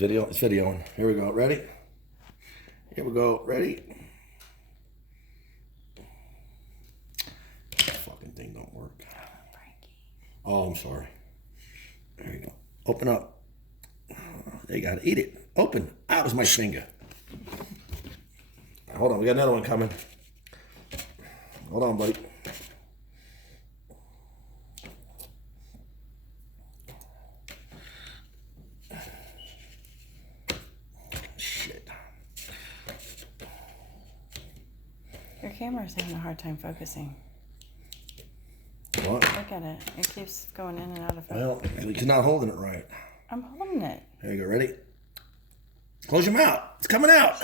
video. It's videoing. Here we go. Ready? Here we go. Ready? Fucking thing don't work. Oh, I'm sorry. There you go. Open up. They gotta eat it. Open. That was my finger. Hold on. We got another one coming. Hold on, buddy. Shit. Your camera's having a hard time focusing. What? Look at it. It keeps going in and out of focus. Well, you're not holding it right. I'm holding it. There you go. Ready? Close your mouth. It's coming out.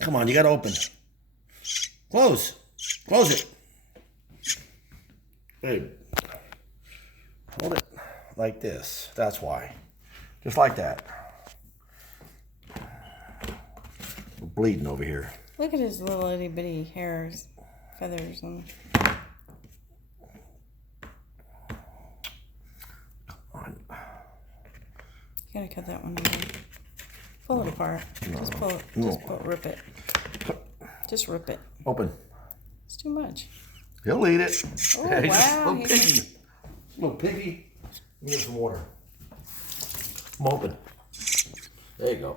Come on, you gotta open. Close. Close it. Babe. Hold it like this. That's why. Just like that. We're bleeding over here. Look at his little itty bitty hairs, feathers, and. You gotta cut that one down. Pull it apart. Just pull it. Just rip it. Just rip it. Open. It's too much. He'll eat it. Oh, Hey, wow. Little piggy. Little piggy. Give me some water. I'm open. There you go.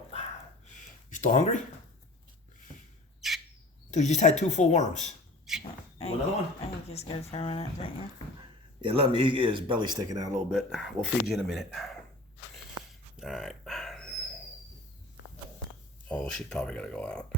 You still hungry? Dude, you just had 2 full worms. Another one? I think he's good for a minute, don't you? Yeah, let me. His belly sticking out a little bit. We'll feed you in a minute. All right. Oh, she's probably gonna go out.